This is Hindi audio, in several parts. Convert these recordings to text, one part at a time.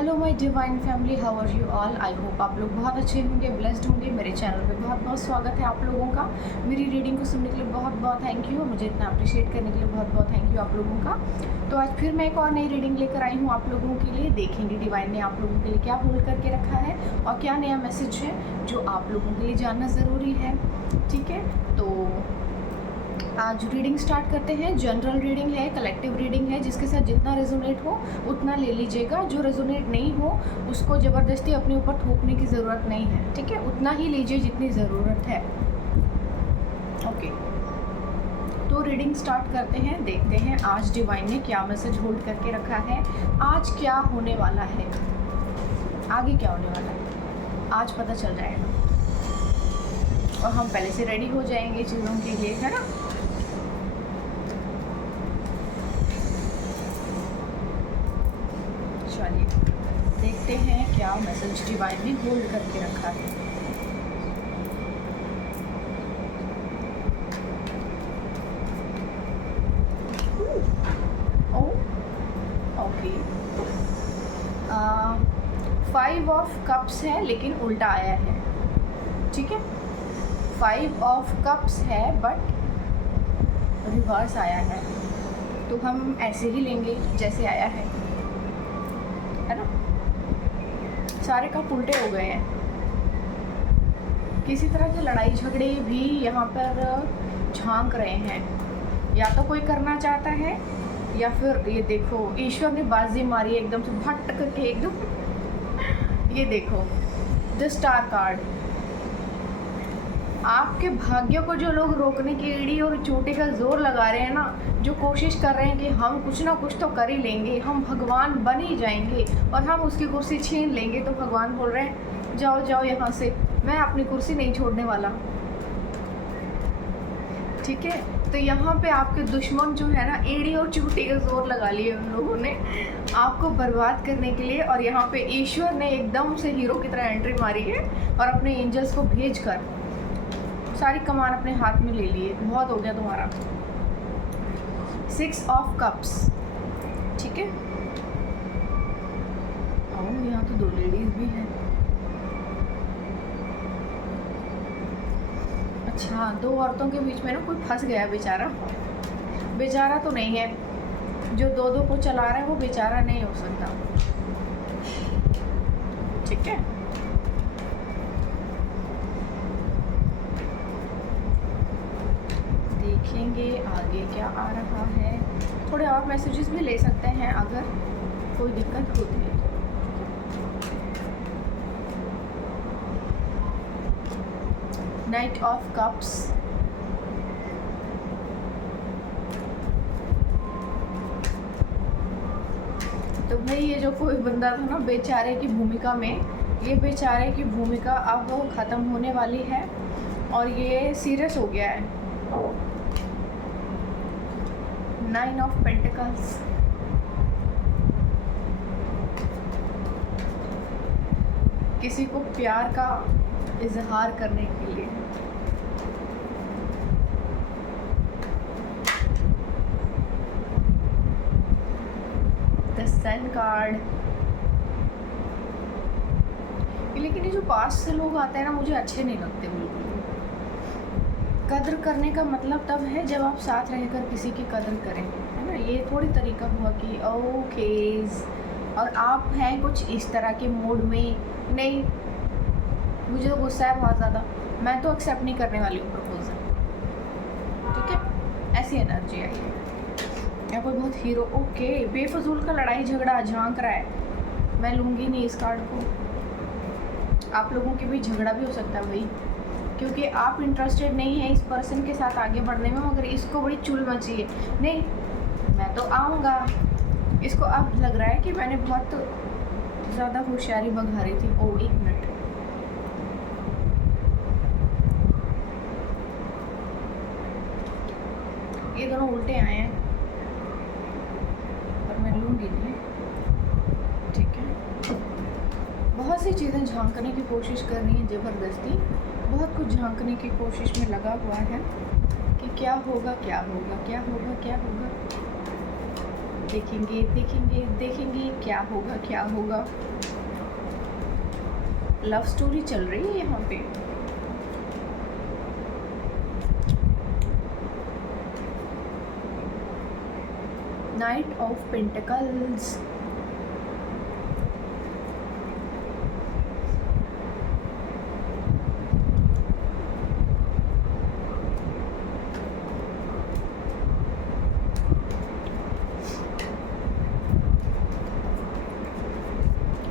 Hello my divine family, how are you all. I hope आप लोग बहुत अच्छे होंगे, ब्लेस्ड होंगे। मेरे चैनल पे बहुत बहुत स्वागत है आप लोगों का। मेरी रीडिंग को सुनने के लिए बहुत बहुत थैंक यू। मुझे इतना अप्रिशिएट करने के लिए बहुत बहुत थैंक यू आप लोगों का। तो आज फिर मैं एक और नई रीडिंग लेकर आई हूँ आप लोगों के लिए। देखेंगे डिवाइन ने आप लोगों के लिए क्या होल्ड करके रखा है और क्या नया मैसेज है जो आप लोगों के लिए जानना ज़रूरी है। ठीक है, तो आज रीडिंग स्टार्ट करते हैं। जनरल रीडिंग है, कलेक्टिव रीडिंग है, जिसके साथ जितना रेजोनेट हो उतना ले लीजिएगा। जो रेजोनेट नहीं हो उसको ज़बरदस्ती अपने ऊपर थोपने की ज़रूरत नहीं है। ठीक है, उतना ही लीजिए जितनी ज़रूरत है। ओके, तो रीडिंग स्टार्ट करते हैं। देखते हैं आज डिवाइन ने क्या मैसेज होल्ड करके रखा है। आज क्या होने वाला है, आगे क्या होने वाला है आज पता चल जाएगा और हम पहले से रेडी हो जाएंगे चीज़ों के लिए, है ना। चलिए देखते हैं क्या मैसेज डिवाइन ने होल्ड करके रखा है। ओके, 5 ऑफ कप्स है लेकिन उल्टा आया है। ठीक है, 5 ऑफ कप्स है बट रिवर्स आया है, तो हम ऐसे ही लेंगे जैसे आया है ना। सारे कप उल्टे हो गए हैं। किसी तरह के लड़ाई झगड़े भी यहाँ पर झांक रहे हैं। या तो कोई करना चाहता है या फिर ये देखो ईश्वर ने बाजी मारी एकदम से भट करके एकदम। ये देखो द स्टार कार्ड। आपके भाग्य को जो लोग रोकने की एड़ी और चोटी का जोर लगा रहे हैं ना, जो कोशिश कर रहे हैं कि हम कुछ ना कुछ तो कर ही लेंगे, हम भगवान बन ही जाएंगे और हम उसकी कुर्सी छीन लेंगे, तो भगवान बोल रहे हैं जाओ जाओ यहाँ से, मैं अपनी कुर्सी नहीं छोड़ने वाला। ठीक है, तो यहाँ पे आपके दुश्मन जो है ना, एड़ी और चोटी का जोर लगा लिए उन लोगों ने आपको बर्बाद करने के लिए। और यहाँ पे ईश्वर ने एकदम से हीरो की तरह एंट्री मारी है और अपने एंजल्स को भेज कर सारी कमान अपने हाथ में ले लिए। बहुत हो गया तुम्हारा। 6 ऑफ कप्स। ठीक है, और यहाँ तो 2 लेडीज भी हैं। अच्छा, 2 औरतों के बीच में ना कोई फंस गया बेचारा। बेचारा तो नहीं है, जो 2-2 को चला रहा है वो बेचारा नहीं हो सकता। ठीक है, देखेंगे आगे क्या आ रहा है। थोड़े और मैसेजेस भी ले सकते हैं अगर कोई दिक्कत होती है तो। Night of cups. तो भाई ये जो कोई बंदा था ना बेचारे की भूमिका में, ये बेचारे की भूमिका अब ख़त्म होने वाली है और ये सीरियस हो गया है। 9 ऑफ पेंटिकल्स। किसी को प्यार का इजहार करने के लिए। The sun card. लेकिन ये जो पास से लोग आते हैं ना, मुझे अच्छे नहीं लगते बिल्कुल। कदर करने का मतलब तब है जब आप साथ रहकर किसी की कदर करें, है ना। ये थोड़ी तरीका हुआ कि ओकेज और आप हैं कुछ इस तरह के मूड में। नहीं, मुझे तो गुस्सा है बहुत ज़्यादा, मैं तो एक्सेप्ट नहीं करने वाली हूँ प्रपोजल। ठीक है, ऐसी एनर्जी आई है। या कोई बहुत हीरो, ओके, बेफजूल का लड़ाई झगड़ा झांक रहा है। मैं लूँगी नहीं इस कार्ड को। आप लोगों के भी झगड़ा भी हो सकता है भाई, क्योंकि आप इंटरेस्टेड नहीं है इस पर्सन के साथ आगे बढ़ने में, मगर इसको बड़ी चुल मची है। नहीं, मैं तो आऊँगा। इसको अब लग रहा है कि मैंने बहुत ज़्यादा होशियारी बघारी थी। ओ, 1 मिनट। ये दोनों उल्टे आए हैं और मैं लूँगी नहीं। ठीक है, बहुत सी चीज़ें झांकने की कोशिश कर रही हैं ज़बरदस्ती। बहुत कुछ झांकने की कोशिश में लगा हुआ है कि क्या होगा क्या होगा क्या होगा क्या होगा। देखेंगे देखेंगे देखेंगे क्या होगा क्या होगा। लव स्टोरी चल रही है यहाँ पे। नाइट ऑफ पेंटिकल्स,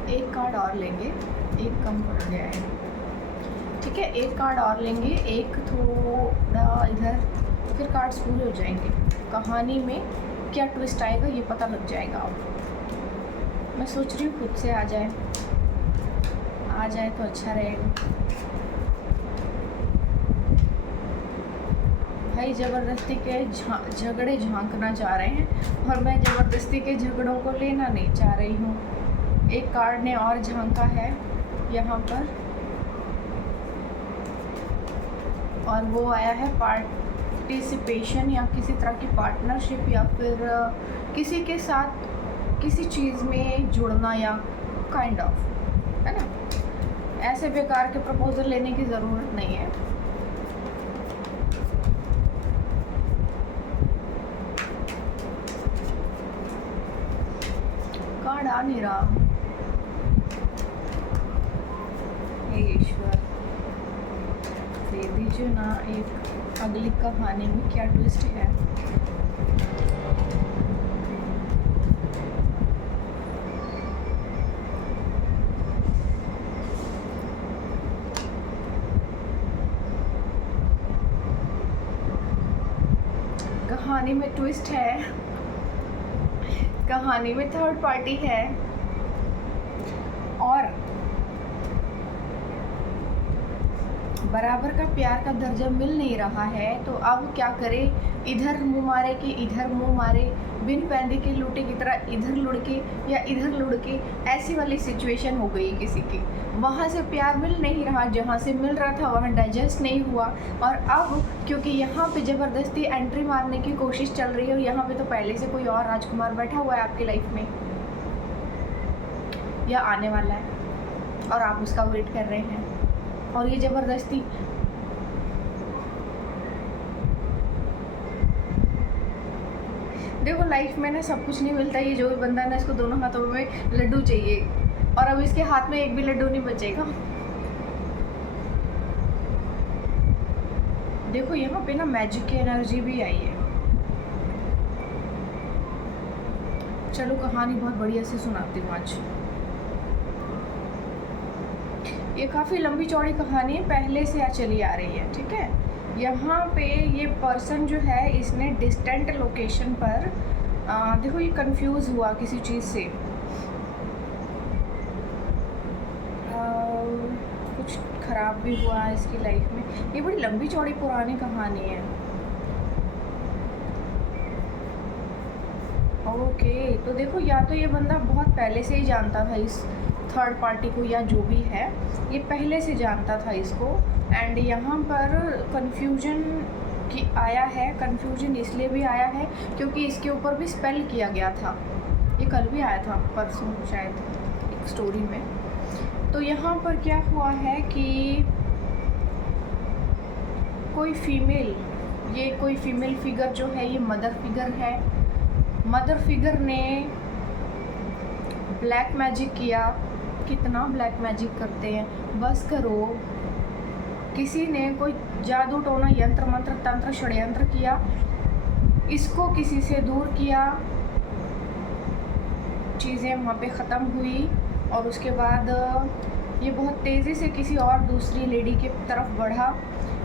एक कार्ड और लेंगे, एक कम पड़ गया है, ठीक है। एक कार्ड और लेंगे, एक थोड़ा इधर, फिर कार्ड्स पूरे हो जाएंगे। कहानी में क्या ट्विस्ट आएगा ये पता लग जाएगा अब। मैं सोच रही हूँ खुद से आ जाए तो अच्छा रहेगा। भाई ज़बरदस्ती के झगड़े झांकना चाह रहे हैं और मैं ज़बरदस्ती के झगड़ों को लेना नहीं चाह रही हूँ। एक कार्ड ने और झांका है यहाँ पर और वो आया है पार्टिसिपेशन या किसी तरह की पार्टनरशिप या फिर किसी के साथ किसी चीज़ में जुड़ना या काइंड ऑफ, है ना। ऐसे बेकार के प्रपोजल लेने की ज़रूरत नहीं है। कार्ड आ नहीं रहा। ईश्वर दे दीजिए ना एक अगली कहानी में क्या ट्विस्ट है। कहानी में ट्विस्ट है, कहानी में थर्ड पार्टी है और बराबर का प्यार का दर्जा मिल नहीं रहा है। तो अब क्या करे, इधर मुँह मारे कि इधर मुँह मारे, बिन पैंदे के लूटे की तरह इधर लुढ़के या इधर लुढ़के, ऐसी वाली सिचुएशन हो गई किसी की। वहाँ से प्यार मिल नहीं रहा, जहाँ से मिल रहा था वहाँ डाइजेस्ट नहीं हुआ। और अब क्योंकि यहाँ पे ज़बरदस्ती एंट्री मारने की कोशिश चल रही है और यहाँ पे तो पहले से कोई और राजकुमार बैठा हुआ है आपकी लाइफ में या आने वाला है और आप उसका वेट कर रहे हैं और ये ज़बरदस्ती देखो लाइफ में ना सब कुछ नहीं मिलता। ये जो भी बंदा है ना, इसको दोनों हाथों में लड्डू चाहिए और अब इसके हाथ में एक भी लड्डू नहीं बचेगा। देखो यहाँ पे ना मैजिक की एनर्जी भी आई है। चलो कहानी बहुत बढ़िया से सुनाती हूँ आज। ये काफ़ी लंबी चौड़ी कहानी है, पहले से चली आ रही है, ठीक है। यहाँ पे ये पर्सन जो है इसने डिस्टेंट लोकेशन पर देखो ये कंफ्यूज हुआ किसी चीज़ से, कुछ ख़राब भी हुआ है इसकी लाइफ में। ये बड़ी लंबी चौड़ी पुरानी कहानी है। ओके तो देखो या तो ये बंदा बहुत पहले से ही जानता था इस थर्ड पार्टी को या जो भी है, ये पहले से जानता था इसको। एंड यहाँ पर कन्फ्यूजन की आया है। कन्फ्यूजन इसलिए भी आया है क्योंकि इसके ऊपर भी स्पेल किया गया था। ये कल भी आया था, परसों शायद एक स्टोरी में। तो यहाँ पर क्या हुआ है कि कोई फीमेल, ये कोई फीमेल फिगर जो है ये मदर फिगर है। मदर फिगर ने ब्लैक मैजिक किया। कितना ब्लैक मैजिक करते हैं, बस करो। किसी ने कोई जादू टोना यंत्र मंत्र तंत्र षड्यंत्र किया, इसको किसी से दूर किया, चीज़ें वहाँ पे ख़त्म हुई और उसके बाद ये बहुत तेज़ी से किसी और दूसरी लेडी के तरफ बढ़ा।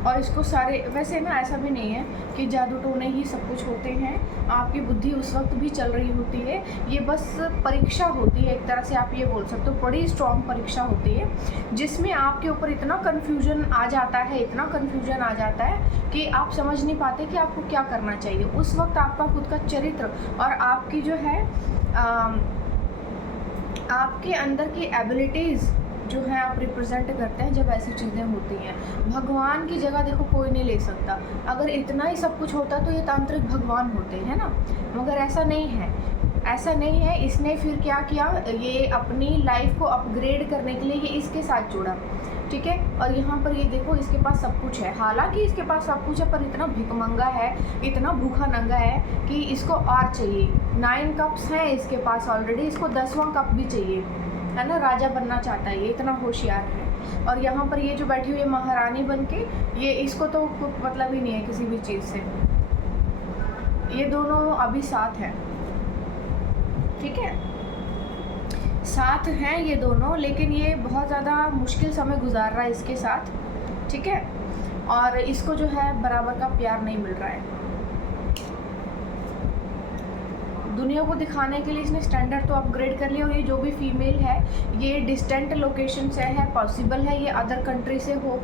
और इसको सारे, वैसे ना ऐसा भी नहीं है कि जादू टोने ही सब कुछ होते हैं, आपकी बुद्धि उस वक्त भी चल रही होती है। ये बस परीक्षा होती है, एक तरह से आप ये बोल सकते हो, बड़ी स्ट्रॉन्ग परीक्षा होती है जिसमें आपके ऊपर इतना कन्फ्यूजन आ जाता है, इतना कन्फ्यूजन आ जाता है कि आप समझ नहीं पाते कि आपको क्या करना चाहिए। उस वक्त आपका खुद का चरित्र और आपकी जो है आपके अंदर की एबिलिटीज़ जो है आप रिप्रेजेंट करते हैं जब ऐसी चीज़ें होती हैं। भगवान की जगह देखो कोई नहीं ले सकता। अगर इतना ही सब कुछ होता तो ये तांत्रिक भगवान होते हैं ना, मगर ऐसा नहीं है। ऐसा नहीं है। इसने फिर क्या किया, ये अपनी लाइफ को अपग्रेड करने के लिए ये इसके साथ जुड़ा, ठीक है। और यहाँ पर ये देखो इसके पास सब कुछ है, हालांकि इसके पास सब कुछ है पर इतना भिखमंगा है, इतना भूखा नंगा है कि इसको और चाहिए। 9 कप्स हैं इसके पास ऑलरेडी, इसको 10वां कप भी चाहिए, है ना। राजा बनना चाहता है ये, इतना होशियार है। और यहाँ पर ये जो बैठी हुई है महारानी बन के, ये इसको तो मतलब ही नहीं है किसी भी चीज़ से। ये दोनों अभी साथ हैं, ठीक है, साथ हैं ये दोनों, लेकिन ये बहुत ज़्यादा मुश्किल समय गुजार रहा है इसके साथ, ठीक है। और इसको जो है बराबर का प्यार नहीं मिल रहा है। दुनिया को दिखाने के लिए इसने स्टैंडर्ड तो अपग्रेड कर लिया। और ये जो भी फीमेल है ये डिस्टेंट लोकेशन से है, पॉसिबल है ये अदर कंट्री से हो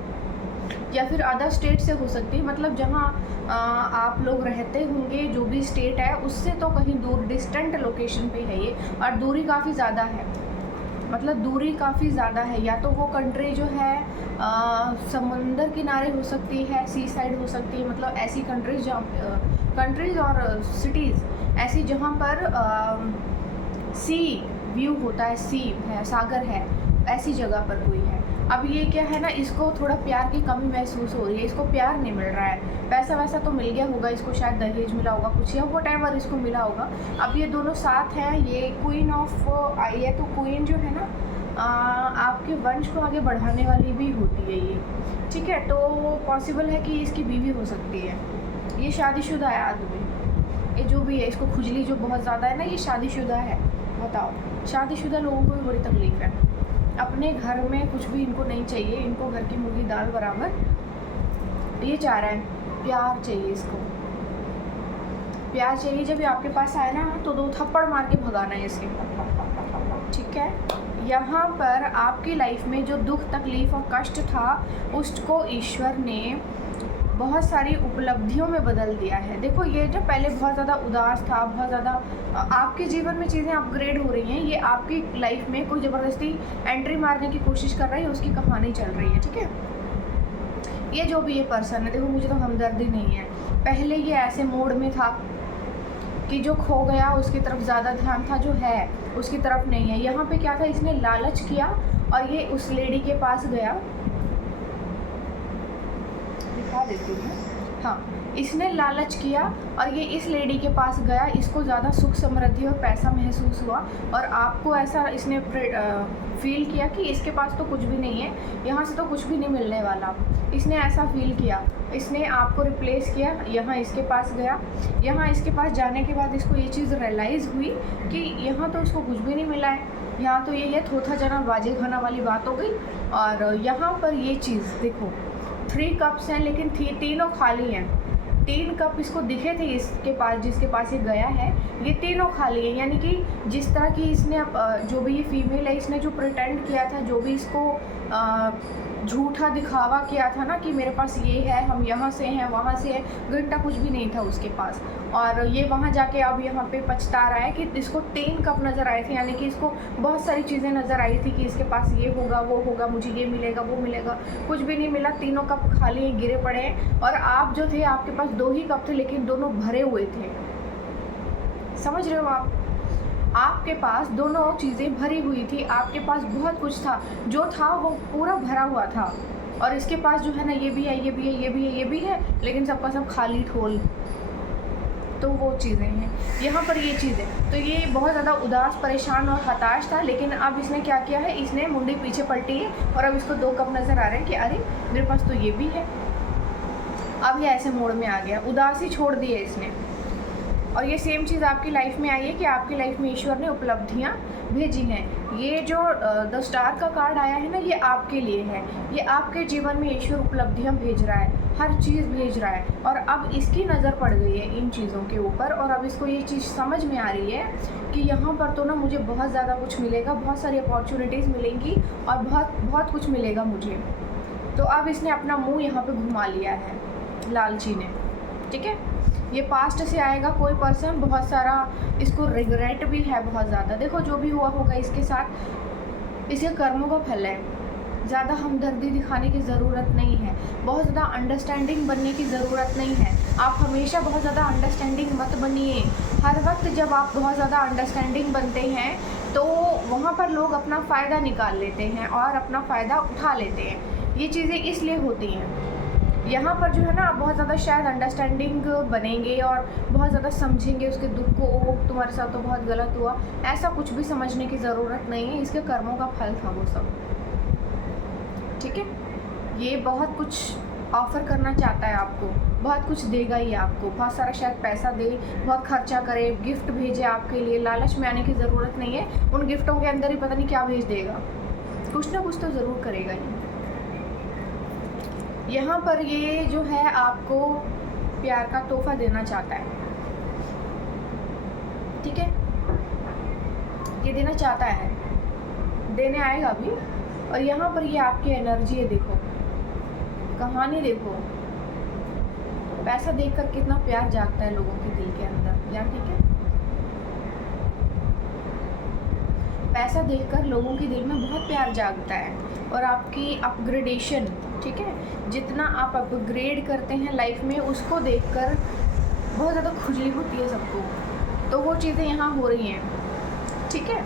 या फिर अदर स्टेट से हो सकती है, मतलब जहाँ आप लोग रहते होंगे जो भी स्टेट है उससे तो कहीं दूर डिस्टेंट लोकेशन पे है ये। और दूरी काफ़ी ज़्यादा है, मतलब दूरी काफ़ी ज़्यादा है। या तो वो कंट्री जो है समुंदर किनारे हो सकती है, सी साइड हो सकती है, मतलब ऐसी कंट्रीज जहाँ कंट्रीज़ और सिटीज़ ऐसी जहाँ पर सी व्यू होता है, सी है, सागर है, ऐसी जगह पर कोई है। अब ये क्या है ना, इसको थोड़ा प्यार की कमी महसूस हो रही है, इसको प्यार नहीं मिल रहा है। पैसा वैसा तो मिल गया होगा इसको, शायद दहेज मिला होगा कुछ या वो टाइम पर इसको मिला होगा। अब ये दोनों साथ हैं, ये क्वीन ऑफ आई है, तो क्वीन जो है ना आपके वंश को आगे बढ़ाने वाली भी होती है ये, ठीक है। तो पॉसिबल है कि इसकी बीवी हो सकती है। ये शादीशुदा है आदमी, ये जो भी है, इसको खुजली जो बहुत ज़्यादा है ना, ये शादीशुदा है। बताओ, शादीशुदा लोगों को भी बड़ी तकलीफ़ है, अपने घर में कुछ भी इनको नहीं चाहिए, इनको घर की मुर्गी दाल बराबर। ये चाह रहा है प्यार चाहिए, इसको प्यार चाहिए। जब ये आपके पास आए ना तो 2 थप्पड़ मार के भगाना है इसे, ठीक है। यहाँ पर आपकी लाइफ में जो दुख तकलीफ़ और कष्ट था उसको ईश्वर ने बहुत सारी उपलब्धियों में बदल दिया है। देखो ये जो पहले बहुत ज़्यादा उदास था, बहुत ज़्यादा आपके जीवन में चीज़ें अपग्रेड हो रही हैं, ये आपकी लाइफ में कोई ज़बरदस्ती एंट्री मारने की कोशिश कर रही है, उसकी कहानी चल रही है, ठीक है। ये जो भी ये पर्सन है, देखो मुझे तो हमदर्दी नहीं है। पहले ये ऐसे मोड में था कि जो खो गया उसकी तरफ ज़्यादा ध्यान था, जो है उसकी तरफ नहीं है। यहाँ पे क्या था, इसने लालच किया और ये उस लेडी के पास गया, दिखा देती हूँ। हाँ, इसने लालच किया और ये इस लेडी के पास गया, इसको ज़्यादा सुख समृद्धि और पैसा महसूस हुआ। और आपको ऐसा इसने फील किया कि इसके पास तो कुछ भी नहीं है, यहाँ से तो कुछ भी नहीं मिलने वाला। इसने ऐसा फील किया, इसने आपको रिप्लेस किया, यहाँ इसके पास गया। यहाँ इसके पास जाने के बाद इसको ये चीज़ रियलाइज़ हुई कि यहाँ तो इसको कुछ भी नहीं मिला है, यहाँ तो ये थोथा जना बाजे खाना वाली बात हो गई। और यहाँ पर ये चीज़ देखो, 3 कप्स हैं लेकिन तीनों खाली हैं। 3 कप इसको दिखे थे इसके पास, जिसके पास ये गया है, ये तीनों खाली है। यानी कि जिस तरह की इसने जो भी ये फीमेल है, इसने जो प्रिटेंड किया था, जो भी इसको झूठा दिखावा किया था ना कि मेरे पास ये है, हम यहाँ से हैं, वहाँ से है, घंटा कुछ भी नहीं था उसके पास। और ये वहाँ जाके अब यहाँ पे पछता रहा है कि इसको 3 कप नज़र आए थे, यानी कि इसको बहुत सारी चीज़ें नज़र आई थी कि इसके पास ये होगा, वो होगा, मुझे ये मिलेगा, वो मिलेगा, कुछ भी नहीं मिला। तीनों कप खाली गिरे पड़े हैं। और आप जो थे, आपके पास 2 ही कप थे लेकिन दोनों भरे हुए थे, समझ रहे हो आप? आपके पास दोनों चीज़ें भरी हुई थी, आपके पास बहुत कुछ था, जो था वो पूरा भरा हुआ था। और इसके पास जो है ना, ये भी है, ये भी है, ये भी है, ये भी है, लेकिन सबका सब खाली ठोल। तो वो चीज़ें हैं, यहाँ पर ये चीज़ें। तो ये बहुत ज़्यादा उदास, परेशान और हताश था। लेकिन अब इसने क्या किया है, इसने मुंडी पीछे पलटी है और अब इसको 2 कप नज़र आ रहे हैं कि अरे मेरे पास तो ये भी है। अब ये ऐसे मोड़ में आ गया, उदासी छोड़ दी है इसने। और ये सेम चीज़ आपकी लाइफ में आई है कि आपकी लाइफ में ईश्वर ने उपलब्धियाँ भेजी हैं। ये जो द स्टार का कार्ड आया है ना, ये आपके लिए है। ये आपके जीवन में ईश्वर उपलब्धियाँ भेज रहा है, हर चीज़ भेज रहा है। और अब इसकी नज़र पड़ गई है इन चीज़ों के ऊपर, और अब इसको ये चीज़ समझ में आ रही है कि यहाँ पर तो ना मुझे बहुत ज़्यादा कुछ मिलेगा, बहुत सारी अपॉर्चुनिटीज़ मिलेंगी और बहुत बहुत कुछ मिलेगा मुझे। तो अब इसने अपना मुँह यहाँ पर घुमा लिया है लालची ने, ठीक है। ये पास्ट से आएगा कोई पर्सन, बहुत सारा इसको रिग्रेट भी है बहुत ज़्यादा। देखो जो भी हुआ होगा इसके साथ, इसके कर्मों का फल है। ज़्यादा हमदर्दी दिखाने की ज़रूरत नहीं है, बहुत ज़्यादा अंडरस्टैंडिंग बनने की ज़रूरत नहीं है। आप हमेशा बहुत ज़्यादा अंडरस्टैंडिंग मत बनिए, हर वक्त जब आप बहुत ज़्यादा अंडरस्टैंडिंग बनते हैं तो वहाँ पर लोग अपना फ़ायदा निकाल लेते हैं और अपना फ़ायदा उठा लेते हैं। ये चीज़ें इसलिए होती हैं। यहाँ पर जो है ना, आप बहुत ज़्यादा शायद अंडरस्टैंडिंग बनेंगे और बहुत ज़्यादा समझेंगे उसके दुख को। ओ तुम्हारे साथ तो बहुत गलत हुआ, ऐसा कुछ भी समझने की ज़रूरत नहीं है। इसके कर्मों का फल था वो सब, ठीक है। ये बहुत कुछ ऑफ़र करना चाहता है आपको, बहुत कुछ देगा ही आपको, बहुत सारा शायद पैसा दे, बहुत खर्चा करे, गिफ्ट भेजे आपके लिए। लालच में आने की ज़रूरत नहीं है। उन गिफ्टों के अंदर ही पता नहीं क्या भेज देगा, कुछ ना कुछ तो ज़रूर करेगा ही। यहाँ पर ये जो है आपको प्यार का तोहफ़ा देना चाहता है, ठीक है। ये देना चाहता है, देने आएगा भी। और यहाँ पर ये आपकी एनर्जी है, देखो कहानी देखो। पैसा देखकर कितना प्यार जागता है लोगों के दिल के अंदर यार, ठीक है। पैसा देखकर लोगों के दिल में बहुत प्यार जागता है। और आपकी अपग्रेडेशन, ठीक है, जितना आप अपग्रेड करते हैं लाइफ में, उसको देखकर बहुत ज़्यादा खुशी होती है सबको। तो वो चीज़ें यहाँ हो रही हैं, ठीक है।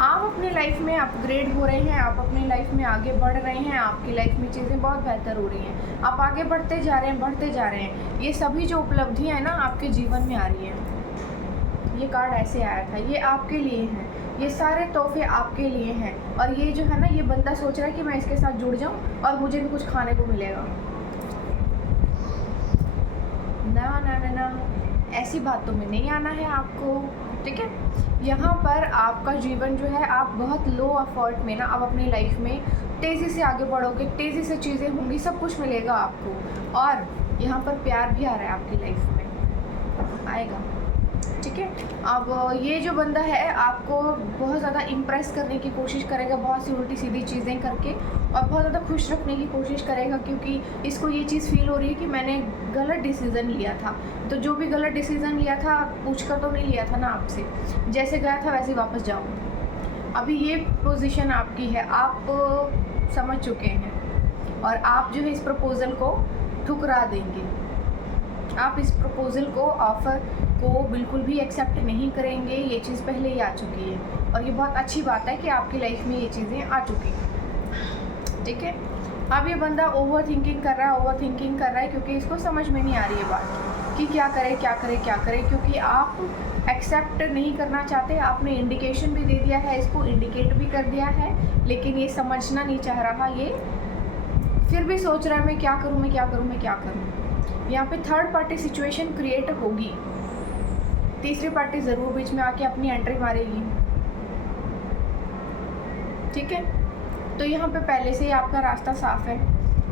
आप अपने लाइफ में अपग्रेड हो रहे हैं, आप अपनी लाइफ में आगे बढ़ रहे हैं, आपकी लाइफ में चीज़ें बहुत बेहतर हो रही हैं, आप आगे बढ़ते जा रहे हैं, बढ़ते जा रहे हैं। ये सभी जो उपलब्धियाँ हैं ना आपके जीवन में आ रही हैं। ये कार्ड ऐसे आया था, ये आपके लिए हैं, ये सारे तोहफे आपके लिए हैं। और ये जो है ना, ये बंदा सोच रहा है कि मैं इसके साथ जुड़ जाऊँ और मुझे भी कुछ खाने को मिलेगा। ना ना ना ना, ऐसी बातों में नहीं आना है आपको, ठीक है। यहाँ पर आपका जीवन जो है, आप बहुत लो एफर्ट में ना अब अपनी लाइफ में तेज़ी से आगे बढ़ोगे, तेज़ी से चीज़ें होंगी, सब कुछ मिलेगा आपको। और यहाँ पर प्यार भी आ रहा है आपकी लाइफ में, आएगा, ठीक है। अब ये जो बंदा है आपको बहुत ज़्यादा इम्प्रेस करने की कोशिश करेगा, बहुत सी उल्टी सीधी चीज़ें करके, और बहुत ज़्यादा खुश रखने की कोशिश करेगा, क्योंकि इसको ये चीज़ फील हो रही है कि मैंने गलत डिसीज़न लिया था। तो जो भी गलत डिसीज़न लिया था, पूछ कर तो नहीं लिया था ना आपसे, जैसे गया था वैसे वापस जाओ। अभी ये पोजीशन आपकी है, आप समझ चुके हैं और आप जो है इस प्रपोज़ल को ठुकरा देंगे। आप इस प्रपोज़ल को, ऑफ़र को बिल्कुल भी एक्सेप्ट नहीं करेंगे। ये चीज़ पहले ही आ चुकी है और ये बहुत अच्छी बात है कि आपकी लाइफ में ये चीज़ें आ चुकी हैं, ठीक है। अब ये बंदा ओवर थिंकिंग कर रहा है क्योंकि इसको समझ में नहीं आ रही है बात कि क्या करे, क्योंकि आप एक्सेप्ट नहीं करना चाहते। आपने इंडिकेशन भी दे दिया है, इसको इंडिकेट भी कर दिया है, लेकिन ये समझना नहीं चाह रहा। ये फिर भी सोच रहा है मैं क्या करूँ। यहाँ पे थर्ड पार्टी सिचुएशन क्रिएट होगी, तीसरी पार्टी ज़रूर बीच में आके अपनी एंट्री मारेगी, ठीक है। तो यहाँ पे पहले से ही आपका रास्ता साफ है।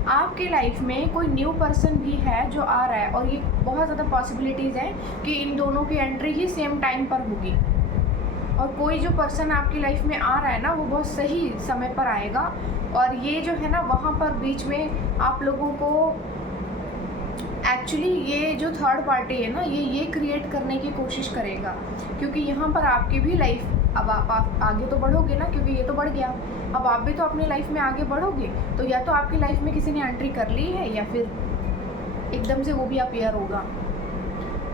आपकी लाइफ में कोई न्यू पर्सन भी है जो आ रहा है, और ये बहुत ज़्यादा पॉसिबिलिटीज़ हैं कि इन दोनों की एंट्री ही सेम टाइम पर होगी। और कोई जो पर्सन आपकी लाइफ में आ रहा है ना, वो बहुत सही समय पर आएगा। और ये जो है ना, वहाँ पर बीच में आप लोगों को एक्चुअली ये जो थर्ड पार्टी है ना, ये क्रिएट करने की कोशिश करेगा, क्योंकि यहाँ पर आपकी भी लाइफ, अब आप आगे तो बढ़ोगे ना, क्योंकि ये तो बढ़ गया, अब आप भी तो अपनी लाइफ में आगे बढ़ोगे। तो या तो आपकी लाइफ में किसी ने एंट्री कर ली है, या फिर एकदम से वो भी अपीयर होगा।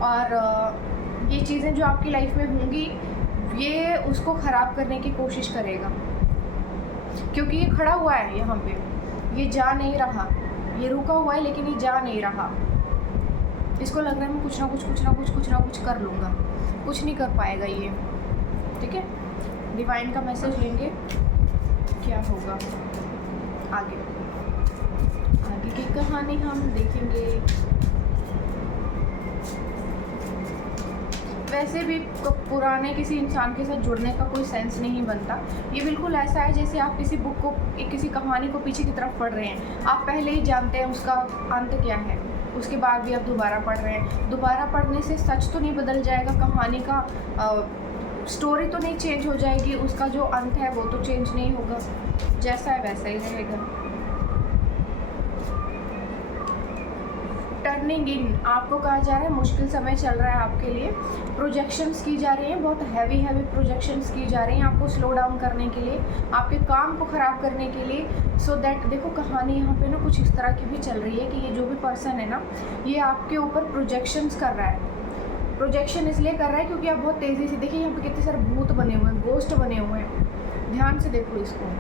और ये चीज़ें जो आपकी लाइफ में होंगी, ये उसको ख़राब करने की कोशिश करेगा, क्योंकि ये खड़ा हुआ है यहाँ पे, ये जा नहीं रहा, ये रुका हुआ है लेकिन ये जा नहीं रहा। इसको लग रहा है मैं कुछ ना कुछ कर लूँगा, कुछ नहीं कर पाएगा ये, ठीक है। डिवाइन का मैसेज लेंगे, क्या होगा आगे की कहानी हम देखेंगे। वैसे भी पुराने किसी इंसान के साथ जुड़ने का कोई सेंस नहीं बनता। ये बिल्कुल ऐसा है जैसे आप किसी बुक को, किसी कहानी को पीछे की तरफ पढ़ रहे हैं, आप पहले ही जानते हैं उसका अंत क्या है, उसके बाद भी आप दोबारा पढ़ रहे हैं। दोबारा पढ़ने से सच तो नहीं बदल जाएगा, कहानी का स्टोरी तो नहीं चेंज हो जाएगी, उसका जो अंत है वो तो चेंज नहीं होगा, जैसा है वैसा ही रहेगा। टर्निंग इन आपको कहा जा रहा है, मुश्किल समय चल रहा है आपके लिए। प्रोजेक्शंस की जा रही हैं, बहुत हैवी प्रोजेक्शंस की जा रही हैं आपको स्लो डाउन करने के लिए, आपके काम को ख़राब करने के लिए। सो दैट देखो कहानी यहाँ पे ना कुछ इस तरह की भी चल रही है कि ये जो भी पर्सन है ना, ये आपके ऊपर प्रोजेक्शंस कर रहा है। प्रोजेक्शन इसलिए कर रहा है क्योंकि आप बहुत तेज़ी से, देखिए यहाँ पे कितने सारे भूत बने हुए हैं, गोस्ट बने हुए हैं, ध्यान से देखो इसको,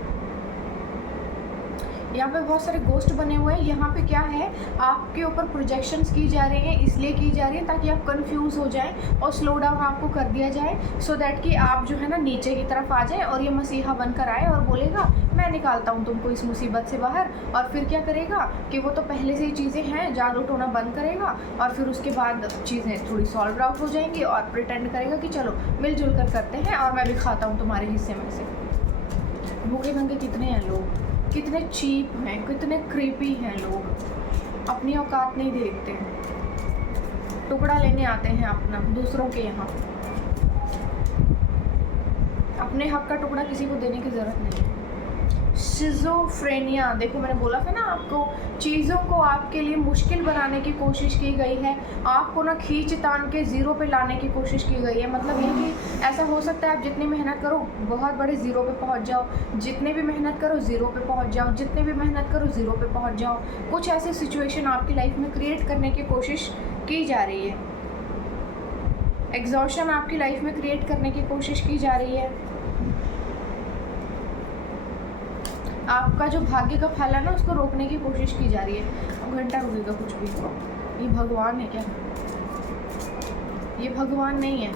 यहाँ पे बहुत सारे गोस्ट बने हुए हैं। यहाँ पे क्या है, आपके ऊपर प्रोजेक्शंस की जा रही हैं, इसलिए की जा रही है ताकि आप कंफ्यूज हो जाएं और स्लो डाउन आपको कर दिया जाए, सो दैट कि आप जो है ना नीचे की तरफ आ जाएं और ये मसीहा बनकर आए और बोलेगा मैं निकालता हूँ तुमको इस मुसीबत से बाहर। और फिर क्या करेगा कि वो तो पहले से ही चीज़ें हैं, जादू टोना बंद करेगा और फिर उसके बाद चीज़ें थोड़ी सॉल्व आउट हो जाएंगी और प्रिटेंड करेगा कि चलो मिलजुल कर करते हैं और मैं भी खाता हूँ तुम्हारे हिस्से में से। भूखे नंगे कितने हैं लोग, कितने चीप हैं, कितने क्रीपी हैं लोग, अपनी औकात नहीं देखते, टुकड़ा लेने आते हैं अपना दूसरों के यहाँ, अपने हक का टुकड़ा किसी को देने की ज़रूरत नहीं है। शिज़ोफ्रेनिया, देखो मैंने बोला था ना आपको, चीज़ों को आपके लिए मुश्किल बनाने की कोशिश की गई है, आपको ना खींच तान के ज़ीरो पे लाने की कोशिश की गई है। मतलब ये कि ऐसा हो सकता है आप जितनी मेहनत करो बहुत बड़े ज़ीरो पे पहुंच जाओ, जितने भी मेहनत करो ज़ीरो पे पहुंच जाओ, जितने भी मेहनत करो ज़ीरो पे पहुंच जाओ। कुछ ऐसे सिचुएशन आपकी लाइफ में क्रिएट करने की कोशिश की जा रही है, एग्जॉशन आपकी लाइफ में क्रिएट करने की कोशिश की जा रही है। आपका जो भाग्य का फल है ना उसको रोकने की कोशिश की जा रही है। अब घंटा रुकेगा कुछ भी, ये भगवान है क्या? ये भगवान नहीं है,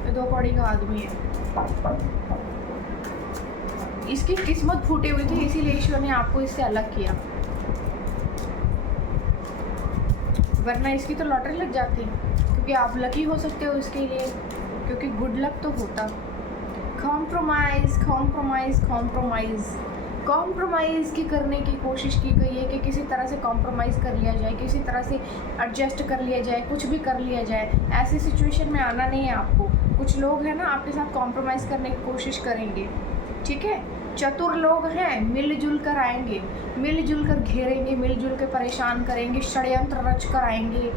ये 2 कौड़ी का आदमी है। इसकी किस्मत फूटी हुई थी, इसीलिए ईश्वर ने आपको इससे अलग किया, वरना इसकी तो लॉटरी लग जाती, क्योंकि आप लकी हो सकते हो इसके लिए, क्योंकि गुड लक तो होता। कॉम्प्रोमाइज़ कॉम्प्रोमाइज़ कॉम्प्रोमाइज़ कॉम्प्रोमाइज़ की करने की कोशिश की गई है कि किसी तरह से कॉम्प्रोमाइज़ कर लिया जाए, किसी तरह से एडजस्ट कर लिया जाए, कुछ भी कर लिया जाए। ऐसी सिचुएशन में आना नहीं है आपको। कुछ लोग हैं ना आपके साथ कॉम्प्रोमाइज़ करने की कोशिश करेंगे, ठीक है। चतुर लोग हैं, मिलजुल कर आएंगे, मिलजुल कर घेरेंगे, मिलजुल कर परेशान करेंगे, षड्यंत्र रच कर आएंगे।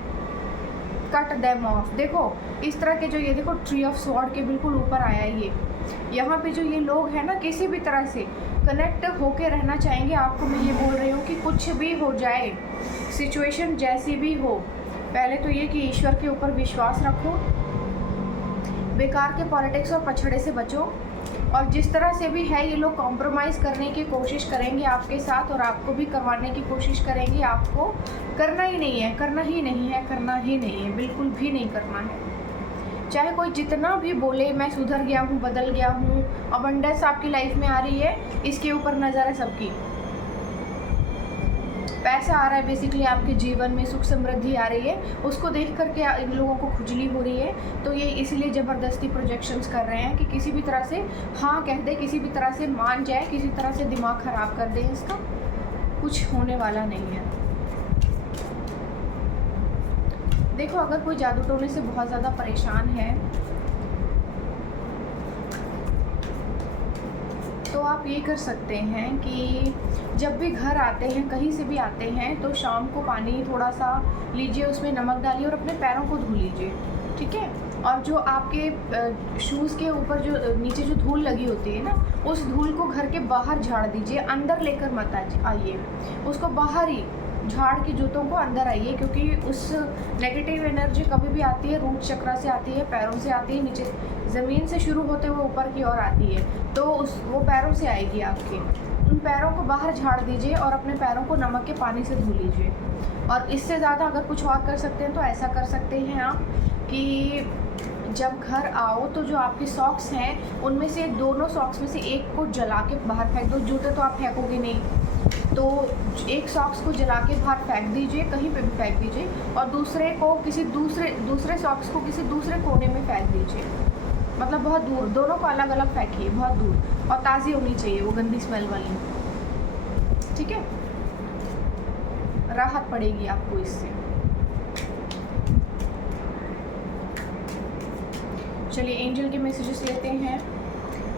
Cut them of. देखो इस तरह के जो, ये देखो ट्री ऑफ स्वॉर्ड के बिल्कुल ऊपर आया ये, यहाँ पे जो ये लोग हैं ना किसी भी तरह से कनेक्ट होके रहना चाहेंगे। आपको मैं ये बोल रही हूँ कि कुछ भी हो जाए, सिचुएशन जैसी भी हो, पहले तो ये कि ईश्वर के ऊपर विश्वास रखो, बेकार के पॉलिटिक्स और पछड़े से बचो। और जिस तरह से भी है ये लोग कॉम्प्रोमाइज़ करने की कोशिश करेंगे आपके साथ और आपको भी करवाने की कोशिश करेंगे। आपको करना ही नहीं है, करना ही नहीं है, करना ही नहीं है, बिल्कुल भी नहीं करना है। चाहे कोई जितना भी बोले मैं सुधर गया हूँ, बदल गया हूँ, अबंडेंस आपकी लाइफ में आ रही है, इसके ऊपर नज़र है सबकी। पैसा आ रहा है, बेसिकली आपके जीवन में सुख समृद्धि आ रही है, उसको देख करके इन लोगों को खुजली हो रही है। तो ये इसलिए ज़बरदस्ती प्रोजेक्शंस कर रहे हैं कि किसी भी तरह से हाँ कह दे, किसी भी तरह से मान जाए, किसी तरह से दिमाग ख़राब कर दे। इसका कुछ होने वाला नहीं है। देखो अगर कोई जादू टोने से बहुत ज़्यादा परेशान है तो आप ये कर सकते हैं कि जब भी घर आते हैं, कहीं से भी आते हैं, तो शाम को पानी थोड़ा सा लीजिए, उसमें नमक डालिए और अपने पैरों को धो लीजिए, ठीक है। और जो आपके शूज़ के ऊपर जो नीचे जो धूल लगी होती है ना, उस धूल को घर के बाहर झाड़ दीजिए, अंदर लेकर मत आइए, उसको बाहर ही झाड़ के जूतों को अंदर आइए, क्योंकि उस नेगेटिव एनर्जी कभी भी आती है रूट चक्र से आती है, पैरों से आती है, नीचे ज़मीन से शुरू होते हुए ऊपर की ओर आती है, तो वो पैरों से आएगी आपके। उन पैरों को बाहर झाड़ दीजिए और अपने पैरों को नमक के पानी से धो लीजिए। और इससे ज़्यादा अगर कुछ और कर सकते हैं तो ऐसा कर सकते हैं आप कि जब घर आओ तो जो आपके सॉक्स हैं उनमें से दोनों सॉक्स में से एक को जला के बाहर फेंक दो। जूते तो आप फेंकोगे नहीं, तो एक सॉक्स को जला के बाहर फेंक दीजिए, कहीं पे भी फेंक दीजिए, और दूसरे को किसी दूसरे सॉक्स को किसी दूसरे कोने में फेंक दीजिए, मतलब बहुत दूर, दोनों को अलग अलग फेंकिए, बहुत दूर, और ताज़ी होनी चाहिए वो, गंदी स्मेल वाली, ठीक है। राहत पड़ेगी आपको इससे। चलिए एंजल के मैसेजेस लेते हैं।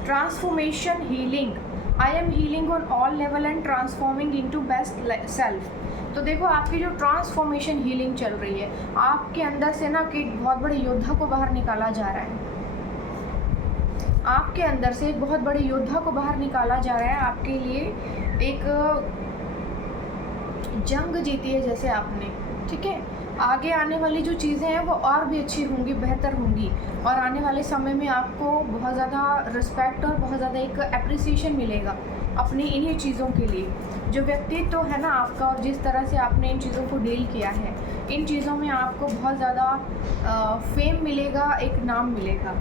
Transformation healing, I am healing on all level and transforming into best self. तो देखो आपकी जो ट्रांसफॉर्मेशन हीलिंग चल रही है, आपके अंदर से ना कि बहुत बड़े योद्धा को बाहर निकाला जा रहा है, आपके अंदर से एक बहुत बड़े योद्धा को बाहर निकाला जा रहा है। आपके लिए एक जंग जीती है जैसे आपने, ठीक है। आगे आने वाली जो चीज़ें हैं वो और भी अच्छी होंगी, बेहतर होंगी, और आने वाले समय में आपको बहुत ज़्यादा रिस्पेक्ट और बहुत ज़्यादा एक एप्रिसिएशन मिलेगा अपनी इन्हीं चीज़ों के लिए। जो व्यक्तित्व तो है ना आपका, और जिस तरह से आपने इन चीज़ों को डील किया है, इन चीज़ों में आपको बहुत ज़्यादा फेम मिलेगा, एक नाम मिलेगा।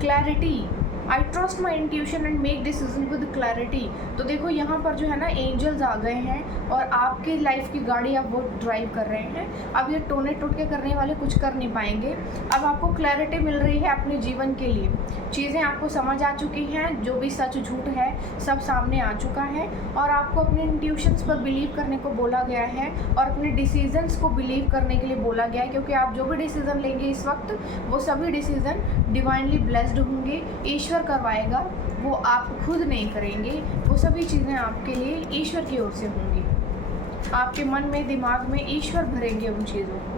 Clarity, I trust my intuition and make decision with clarity. तो देखो यहाँ पर जो है ना एंजल्स आ गए हैं और आपकी लाइफ की गाड़ी आप वो ड्राइव कर रहे हैं। अब ये टोने टुटके करने वाले कुछ कर नहीं पाएंगे। अब आपको क्लैरिटी मिल रही है अपने जीवन के लिए, चीज़ें आपको समझ आ चुकी हैं, जो भी सच झूठ है सब सामने आ चुका है, और आपको अपने इंट्यूशंस पर बिलीव करने को बोला गया है और अपने डिसीजंस को बिलीव करने के लिए बोला गया है, क्योंकि आप जो भी डिसीज़न लेंगे इस वक्त वो सभी डिसीज़न डिवाइनली ब्लेस्ड होंगे, ईश्वर करवाएगा, वो आप खुद नहीं करेंगे। वो सभी चीज़ें आपके लिए ईश्वर की ओर से होंगी। आपके मन में, दिमाग में ईश्वर भरेंगे उन चीज़ों को।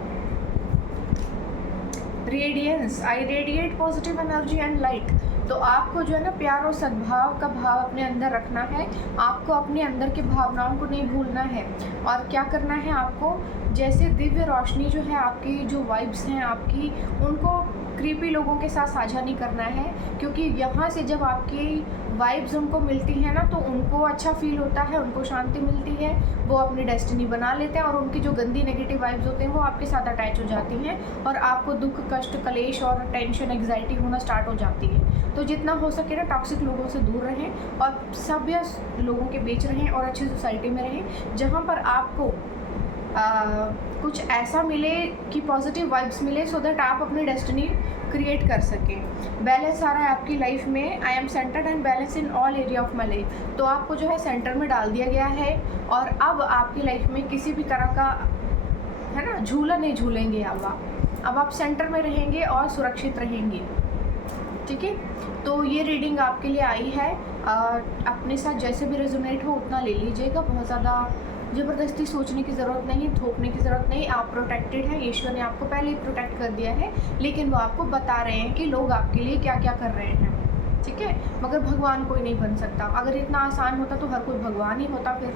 Radiance, I radiate positive energy and light. तो आपको जो है ना प्यार और सद्भाव का भाव अपने अंदर रखना है। आपको अपने अंदर की भावनाओं को नहीं भूलना है, और क्या करना है आपको, जैसे दिव्य रोशनी जो है आपकी, जो वाइब्स हैं आपकी, उनको क्रीपी लोगों के साथ साझा नहीं करना है, क्योंकि यहाँ से जब आपकी वाइब्स उनको मिलती हैं ना तो उनको अच्छा फील होता है, उनको शांति मिलती है, वो अपनी डेस्टिनी बना लेते हैं, और उनकी जो गंदी नेगेटिव वाइब्स होते हैं वो आपके साथ अटैच हो जाती हैं, और आपको दुख, कष्ट, कलेश और टेंशन, एग्जाइटी होना स्टार्ट हो जाती है। तो जितना हो सके ना टॉक्सिक लोगों से दूर रहें और सभ्य लोगों के बीच रहें और अच्छी सोसाइटी में रहें, जहाँ पर आपको कुछ ऐसा मिले कि पॉजिटिव वाइब्स मिले, सो दैट आप अपनी डेस्टिनी क्रिएट कर सकें। बैलेंस आ रहा है आपकी लाइफ में, I am centred and balance in all area of my life. तो आपको जो है सेंटर में डाल दिया गया है, और अब आपकी लाइफ में किसी भी तरह का है ना झूला नहीं झूलेंगे। अब आप सेंटर में रहेंगे और सुरक्षित रहेंगे। ठीक है, तो ये रीडिंग आपके लिए आई है। अपने साथ जैसे भी रेजोनेट हो उतना ले लीजिएगा, बहुत ज़्यादा ज़बरदस्ती सोचने की ज़रूरत नहीं, थोपने की ज़रूरत नहीं। आप प्रोटेक्टेड हैं, ईश्वर ने आपको पहले ही प्रोटेक्ट कर दिया है, लेकिन वो आपको बता रहे हैं कि लोग आपके लिए क्या क्या कर रहे हैं। ठीक है, मगर भगवान कोई नहीं बन सकता। अगर इतना आसान होता तो हर कोई भगवान ही होता फिर।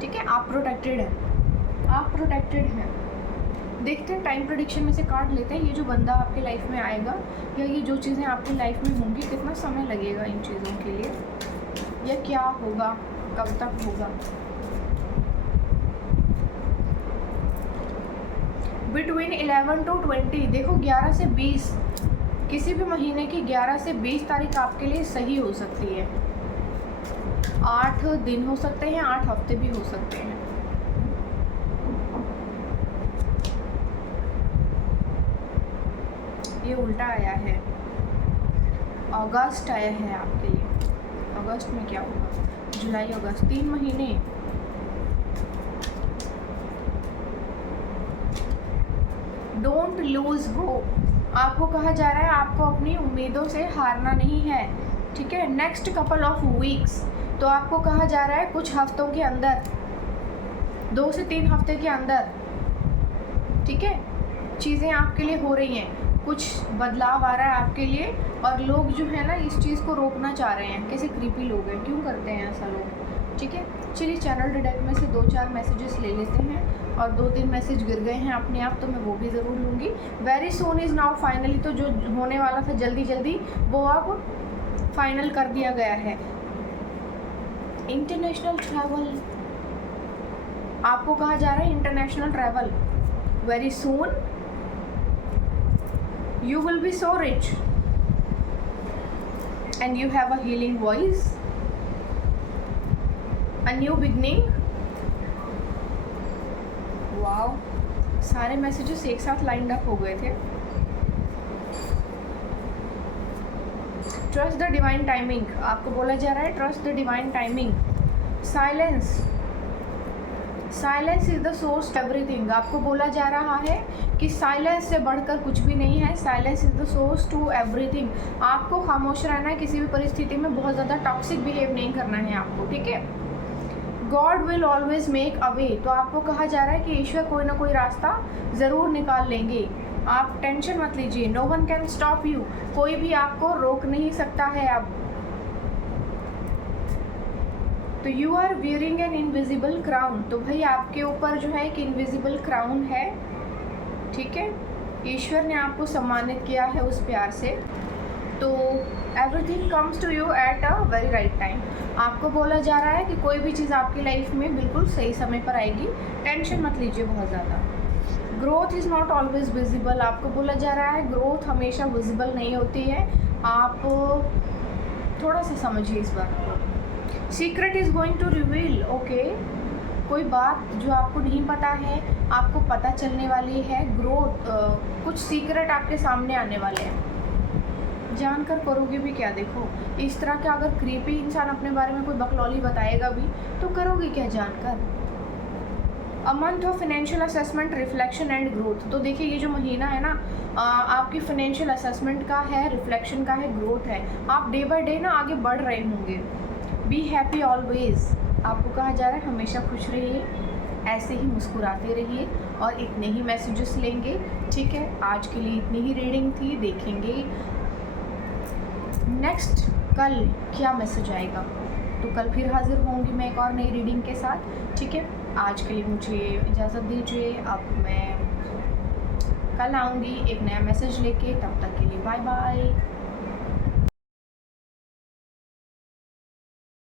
ठीक है, आप प्रोटेक्टेड हैं, आप प्रोटेक्टेड हैं। देखते हैं, टाइम प्रेडिक्शन में से कार्ड लेते हैं। ये जो बंदा आपके लाइफ में आएगा, या ये जो चीज़ें आपकी लाइफ में होंगी, कितना समय लगेगा इन चीज़ों के लिए, या क्या होगा, कब तक होगा। बिटवीन 11 to 20, देखो 11 से 20, किसी भी महीने की 11 से 20 तारीख आपके लिए सही हो सकती है। 8 दिन हो सकते हैं, 8 हफ्ते भी हो सकते हैं। ये उल्टा आया है, अगस्त आया है आपके लिए। अगस्त में क्या होगा, जुलाई अगस्त, 3 महीने। डोंट लूज होप, आपको कहा जा रहा है आपको अपनी उम्मीदों से हारना नहीं है। ठीक है, नेक्स्ट कपल ऑफ वीक्स, तो आपको कहा जा रहा है कुछ हफ्तों के अंदर, 2 से 3 हफ्ते के अंदर, ठीक है, चीज़ें आपके लिए हो रही हैं, कुछ बदलाव आ रहा है आपके लिए, और लोग जो है ना इस चीज़ को रोकना चाह रहे हैं। कैसे क्रीपी लोग हैं, क्यों करते हैं ऐसा लोग। ठीक है, चलिए चैनल डिडेक्ट में से 2-4 मैसेजेस ले लेते हैं, और 2-3 मैसेज गिर गए हैं अपने आप, तो मैं वो भी ज़रूर लूँगी। Very soon is now finally, तो जो होने वाला था जल्दी जल्दी वो अब फाइनल कर दिया गया है। इंटरनेशनल ट्रैवल, आपको कहा जा रहा है international travel. Very soon you will be so rich and you have a healing voice, a new beginning। Wow, सारे मैसेजेस एक साथ लाइंड अप हो गए थे। ट्रस्ट द डिवाइन टाइमिंग, आपको बोला जा रहा है trust the divine timing. Silence, silence is the source everything, आपको बोला जा रहा है कि साइलेंस से बढ़कर कुछ भी नहीं है। Silence is the source to everything, आपको खामोश रहना है, किसी भी परिस्थिति में बहुत ज़्यादा टॉक्सिक बिहेव नहीं करना है आपको। ठीक है, God will always make a way, तो आपको कहा जा रहा है कि ईश्वर कोई ना कोई रास्ता ज़रूर निकाल लेंगे। आप टेंशन मत लीजिए, no one can stop you, कोई भी आपको रोक नहीं सकता है अब। तो you are wearing an invisible crown, तो भाई आपके ऊपर जो है एक इनविजिबल क्राउन है, ठीक है, ईश्वर ने आपको सम्मानित किया है उस प्यार से। तो everything comes to you at a very right time. आपको बोला जा रहा है कि कोई भी चीज़ आपकी लाइफ में बिल्कुल सही समय पर आएगी, टेंशन मत लीजिए बहुत ज़्यादा। Growth is not always visible. आपको बोला जा रहा है ग्रोथ हमेशा विजिबल नहीं होती है, आप थोड़ा सा समझिए इस बात को। Secret is going to reveal. Okay, कोई बात जो आपको नहीं पता है आपको पता चलने वाली है। ग्रोथ कुछ सीक्रेट आपके सामने आने वाले हैं, जानकर करोगे भी क्या। देखो, इस तरह का अगर क्रीपी इंसान अपने बारे में कोई बकलौली बताएगा भी तो करोगे क्या जानकर। A month of financial assessment, reflection and growth. तो देखिए ये जो महीना है ना आपकी फाइनेंशियल असेसमेंट का है, रिफ्लेक्शन का है, ग्रोथ है। आप डे बाय डे ना आगे बढ़ रहे होंगे। Be happy always. आपको कहा जा रहा है हमेशा खुश रहिए, ऐसे ही मुस्कुराते रहिए और इतने ही मैसेजेस लेंगे। ठीक है, आज के लिए इतनी ही रीडिंग थी। देखेंगे नेक्स्ट कल क्या मैसेज आएगा, तो कल फिर हाजिर होंगी मैं एक और नई रीडिंग के साथ। ठीक है, आज के लिए मुझे इजाज़त दीजिए। अब मैं कल आऊँगी एक नया मैसेज लेके, तब तक के लिए बाय बाय।